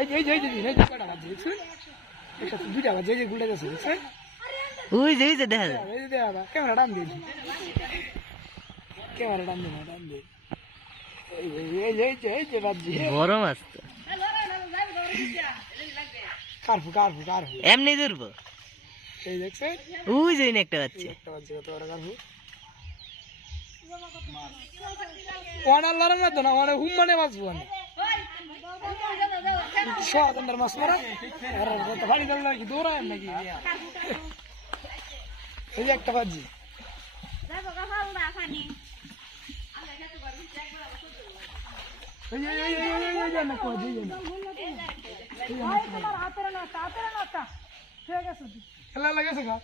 এই যে কটা বাজে দেখছেন একটা দুইটা বাজে যে গুড়া যাচ্ছে দেখছেন ওই যে দেখা যায় এই যে দেখা ক্যামেরা টান দিন ক্যামেরা টান দে এই যে বাজে বড় মাছ তো কারফু এমনি ধরবো এই দেখছেন ওই যে একটা বাচ্চা একটা বাজে কত বড় কারফু ওয়ানার লড়ার মধ্যে না ওয়ানা হুম মানে বাঁচবো না শোয়ার মাছ মারা পানি দল নাকি দৌড়ায় নাকি এই যে একটা বাজি খেলা লাগেছে গা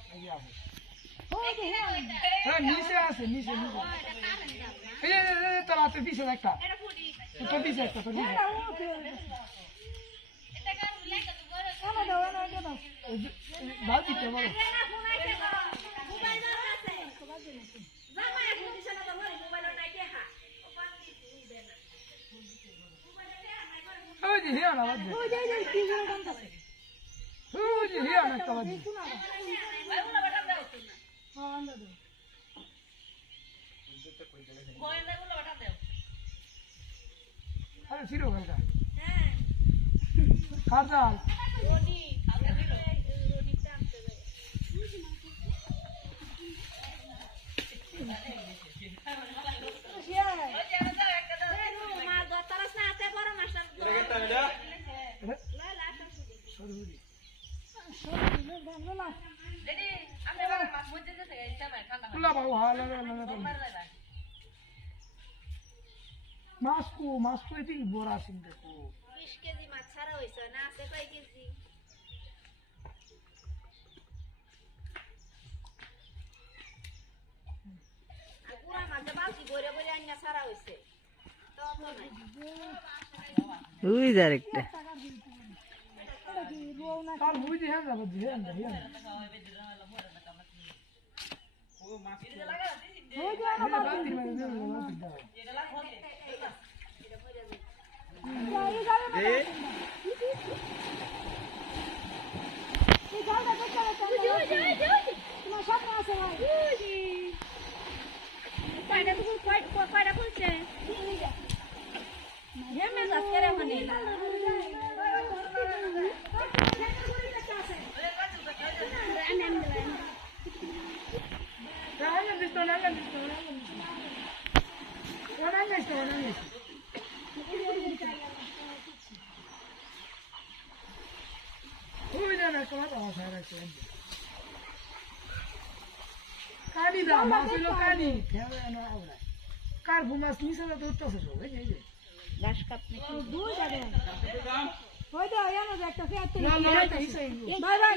হ্যাঁ নিচে আছে নিচে এই তোর হাতে পিছে একটা তোর পিছে একটা তোর পিছে বাজি কে বলো ওই যে হিয়া না বাজি ওই যে হিয়া না একটা বাজি আরে ফিরো গেলটা কাজাল মাছ তো এটি বড় আছেন দেখো 20 কেজি মাছ ছাড়া হইছে না আছে কয় কেজি পুরা মাছ বালতি ভরে ভরে আইনা ছাড়া হইছে তো তো নাই ওই যে আরেকটা কাল বুঝি হ্যাঁ যাবো জি হ্যাঁ ও মাছ ওই যে না বালতি কানি দা মাছ হইলো কানি কার ভুমাস নিচে তো উঠতেছে সব এই যে ঘাস কাটনি দুই যাবে ওই তো ইয়ানো একটা ফেতে না না বাই বাই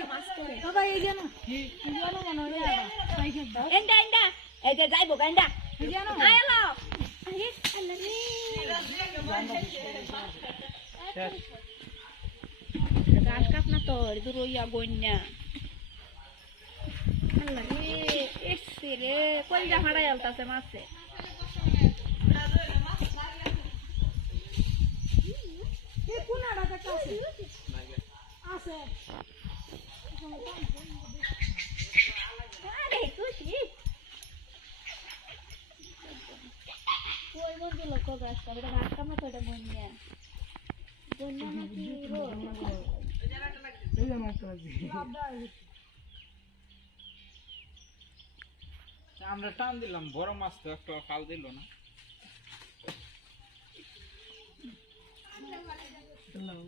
বাবা এই জানো কি জানো জানো এন্ডা এন্ডা এই যে যাইবো গান্ডা এই জানো আইলো ঘাস কাটনা তো দূর ইয়া গন্যা আল্লাহ রে রে কইলা ফাড়াই আলতাছে মাছে এই কোনাটা কাছে আছে আরে খুশি কই বন্ধু লোক গাছ কাটে ঘাস কাটনা তো এটা গন্যা গন্যা নাকি রো এই যে মাছ আছে আমরা টান দিলাম বড় মাছ তো একটা কাল দিল না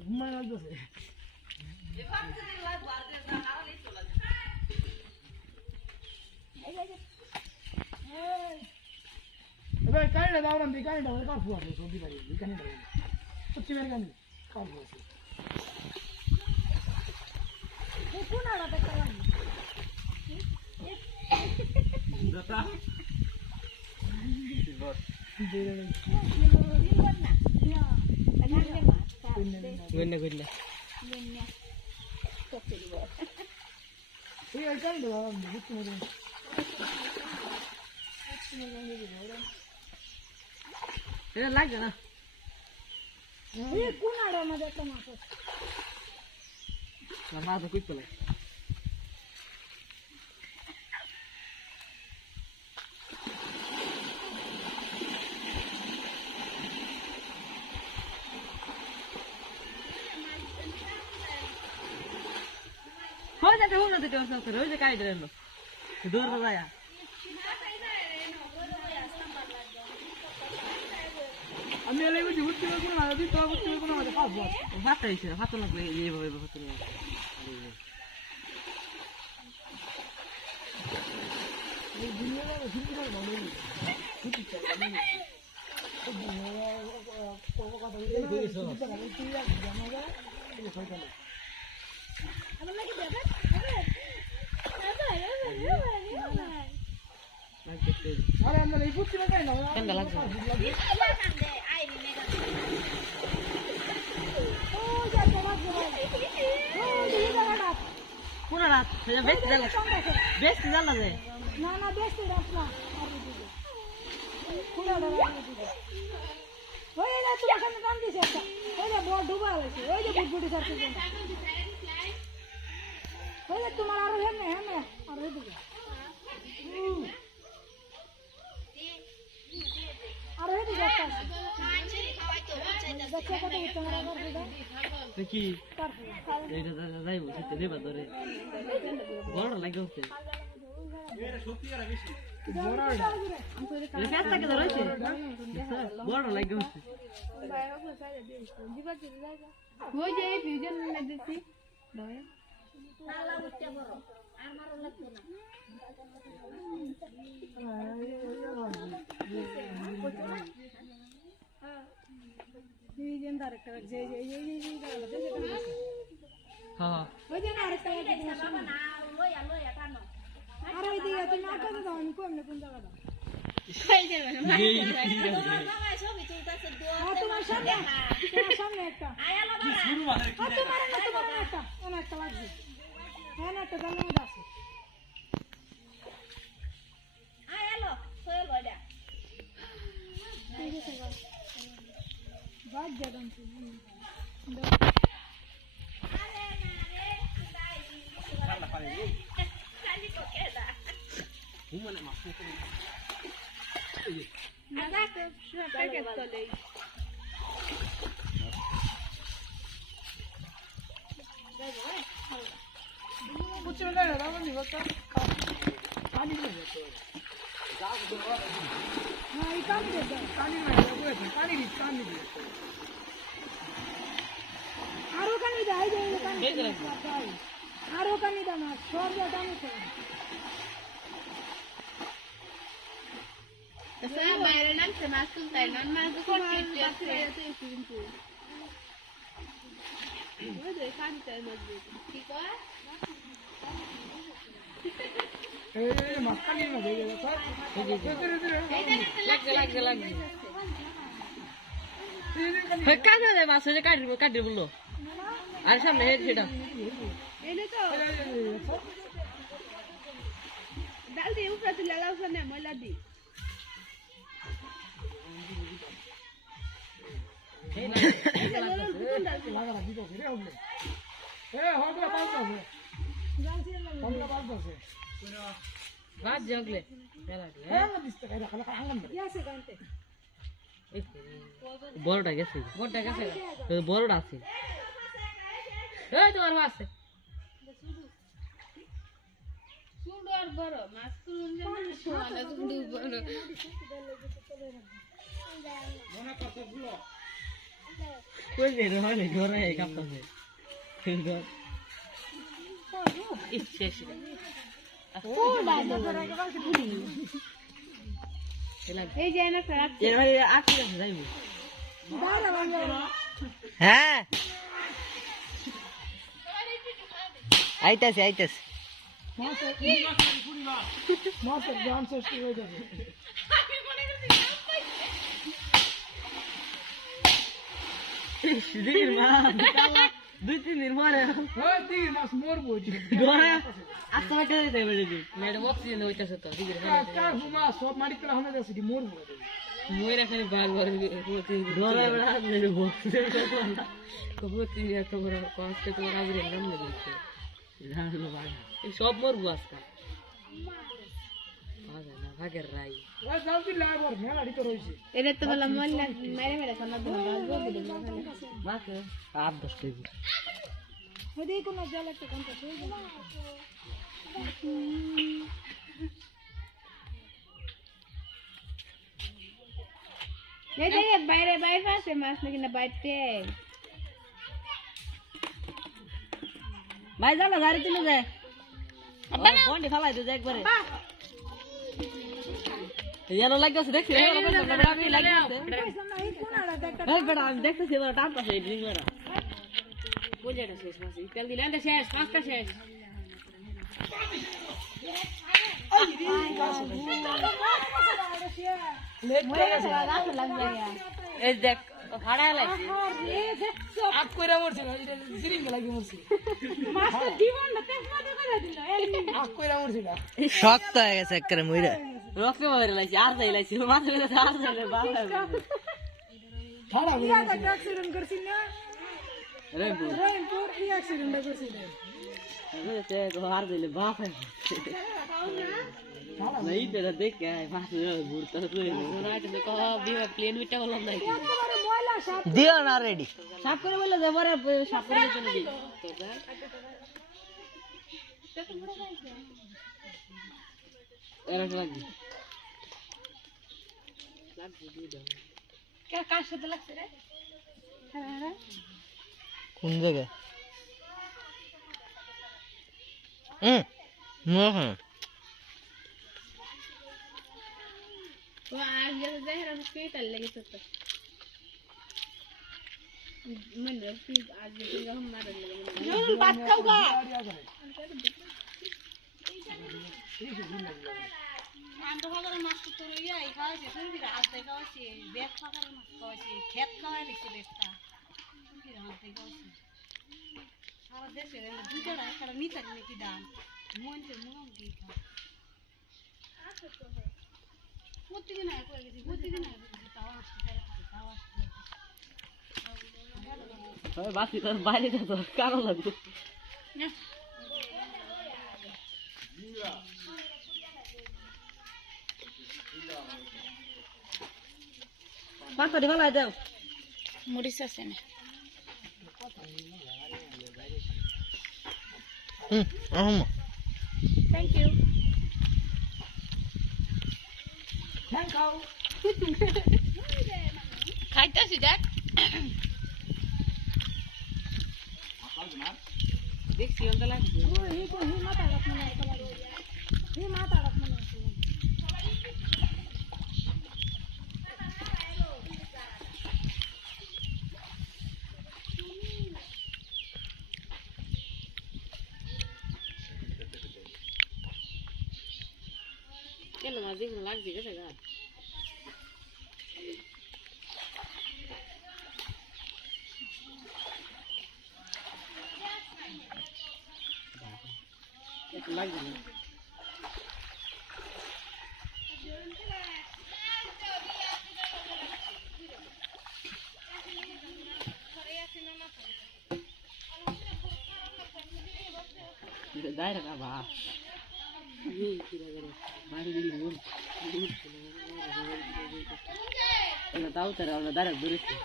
ঘুমায় লাগতেছে এবার কানিটা দাও না কানিটা কাপু আছে সবজি বাড়ি কানিটা সত্যি বের কানি কাপু আছে এই কোনাটা কাছে গন্যা গন্যা এই কানিটা দাও না বুঝতে পারি এটা লাগবে না এই কোন আড়ার মধ্যে একটা মাছ আছে মাছ কই পেলে हो जाते हो ना ते असं रोज काय देनो दूर हो गया আমি এলে বুঝি উঠতে পারবো না যদি তো উঠতে পারবো না আমাদের খাবো ভাত হইছে ভাত লাগবে এইভাবে ভাত লাগবে এই দুনিয়াটা হিন্দি করে ভালো নেই ঠিক আছে আমি কথা বলি আমার লাগি দেবে আরে আমরা এই বুঝতে পারি না কেমন লাগছে ও যা তোমার ও এই জায়গাটা কোন রাত বেশ জালা বেশ জালা যায় না না বেশি রাত না আর দিদি খুলে দাও দিদি ওই না তোমার সামনে কাম দিছে একটা ওই যে বড় ডুবা হইছে ওই যে বুটবুটি সারতে যায় ওই যে তোমার আরো হেমে হেমে আর ওই দিকে আর ওই দিকে একটা আছে দেখো কত উত্তম রাগার দিদা কি তারপরে এইটা যাইবো সেটা দেবা ধরে বড় লাগে হচ্ছে ফেস্তা কে ধরেছে বড় লাগে হচ্ছে ওই যে ফিউজন না দিছি ফিউজন ডাইরেক্টর যে হ্যাঁ ওই যে না আরেকটা আর ওই দিকে তুমি আকাশে দাও আমি কমলে কোন জায়গা দাও তোমার সামনে একটা তোমার একটা একটা লাগবে হ্যাঁ একটা জানলে মধ্যে আছে বাদ যাবেন বুঝতে পারি না দাও নি বলতো পানি না হ্যাঁ এই কাম দিয়ে দাও পানি না পানি দি আর ওখানে দাও এই যে ওখানে আর ওখানে দাও না সব দাও Saya bayar nanti masuk Thailand, masuk konten itu pintu. Ada kan Thailand itu. Kiko? এই মাছখানি না দেই গেল স্যার লাগে হকা দে মাছ যে কাটি বললো আর সামনে হেড সেটা Ini tuh. Dal di upra tu lalau sana mola di. লাগা রাখি তো রে হবে এ হবে পাঁচ আছে আমরা পাঁচ আছে বাদ জগলে মেলা হ্যাঁ না দিতে কাইরা খালা আঙ্গন আছে গানতে বড়টা গেছে বড়টা আছে এই তোমার মাছ আছে Sudar baro, mas turun jangan suara kudu baro. কই রে হয় ঘরে এই কাপড়ে ঘর ইচ্ছে ছিল এই যে না ফেরাক এর ভাই আকি আছে যাইবো হ্যাঁ আইতাছে মাছের জান শেষ হয়ে যাবে দুই তিন দিন পরে ওই দিন মাছ মরবো আস্তে মাঠে যাইতে হবে যদি ম্যাডাম অক্সিজেন হইতাছে তো চার মাছ সব মাটি করে হামে যাচ্ছে মরবো মইরা খালি বারবার ডরাই বড় হাতে বসে কবুতর এত বড় কষ্ট তোমার আগে নাম না দিচ্ছে জানো ভাই এই সব মরবো আজকে ভাগে না ভাগের রাই ওই জলদি লাগর মেলাড়ি তো রইছে এটা তো বললাম মন না মেরে মেরে কোন দিন মাকে 8-10 কেজি ওই কোন জল একটা কোন তো এই যে বাইরে বাইরে আছে মাছ নাকি না বাইরে ভাই জানা গাড়ি তুলে দে বন্ডি ফালাই দে একবারে ইয়ালো লাগছে দেখছিস আমি লাগছে এই কোনাড়া দেখটা এই বেটা আমি দেখতেছি এবার টান পাশে এই ড্রিঙ্ক বেটা বুঝেটা শেষ মাসি তেল দিলে আনতে শেষ পাঁচটা শেষ এই দেখ ভাড়া লাগছে আরে দেখছো আপ কইরা মরছে না এটা সিরিং লাগি মরছে মাছ জীবন না তেজমা দেখা দিল আপ কইরা মরছে না শক্ত হয়ে গেছে একবারে মইরা রক্ত বাইরে লাগছে আর যাই লাগছে মাথা বেঁধে আর যাইলে বাবা ঠাড়া ইয়া একটা অ্যাক্সিডেন্ট করছি না রে বু রহিমপুর ই অ্যাক্সিডেন্ট করছি তে আর যাইলে বাবা नहीं तेरा देख क्या है मास घूरता तो ना तो को बीमा प्लेन बिटा বললাম নাই একেবারে ময়লা সাপ দিও না রেডি সাফ করে বললে যে পরে সাফ করে চলে দি এরা লাগি কে কার সাথে লাগছে রে হ্যাঁ কোন জায়গা হুম वो आज जब जहर उसके तल लगे तो मन रखी आज जब हम मारने लगे জুন ভাত খাওগা আমরা ভাগরে মাছ তো লইয়া এই খাওয়াছে শুনবি রাত থেকে খাওয়াছে বেশ ভাগরে মাছ খাওয়াছে খেত খাওয়াই লিখছে বেশটা শুনবি রাত থেকে খাওয়াছে সারা দেশে দুটো একটা নিতে নাকি দান মনতে মন দিয়ে খা প্রতিদিন আয় করে গেছি প্রতিদিন আয় করে তাও আসছে তাও আসছে বাসি তোর বাইরে তো কারো লাগবে পাঁচটা ভালো দাও मरीच আছে না থ্যাংক ইউ থ্যাংক ইউ খাইতাছি দেখ দেখছি অন্ত লাগছে হি কো হি মাথা রাখ মনে একেবারে হি মাথা রাখ মনে কেন মাঝে লাগছে গেছে গা লাগছে না দাঁড়া না বা এই কি লাগে মারি দিলি মন এটা দাও তারা দাঁড়া ধরেছে